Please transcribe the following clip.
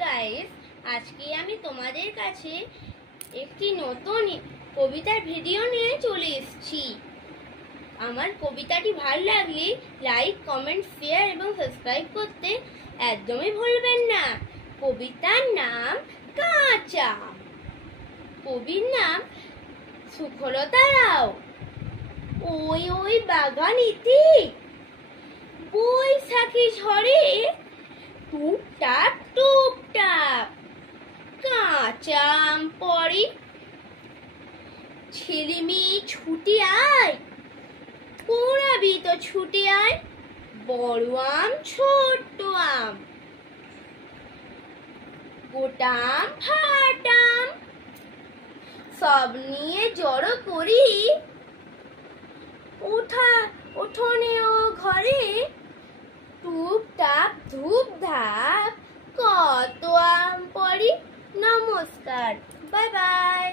Guys, আজকে আমি তোমাদের কাছে একটি নতুন কবিতার ভিডিও নিয়ে চলে এসেছি। আমার কবিতাটি ভালো লাগলে লাইক, কমেন্ট, শেয়ার এবং সাবস্ক্রাইব করতে একদমই ভুলবেন না। কবিতার নাম কাঁচা। কবির নাম সুখলতা রাও। ওই ওই বাগানিতে বৈশাখী ঝড়ে টুকটাক টুকটাক কাঁচা আম পড়ে। ছেলে মেয়ে ছুটে আয়, পোড়াবি তো ছুটে আয়, বড় আম ছোট্ট আম, গোটা আম ফাটা আম, সব নিয়ে জড়ো করি উঠোনে ও ঘরে। টুকটাক ধূপ ধাপ কত আম পড়ি। নমস্কার, বাই বাই।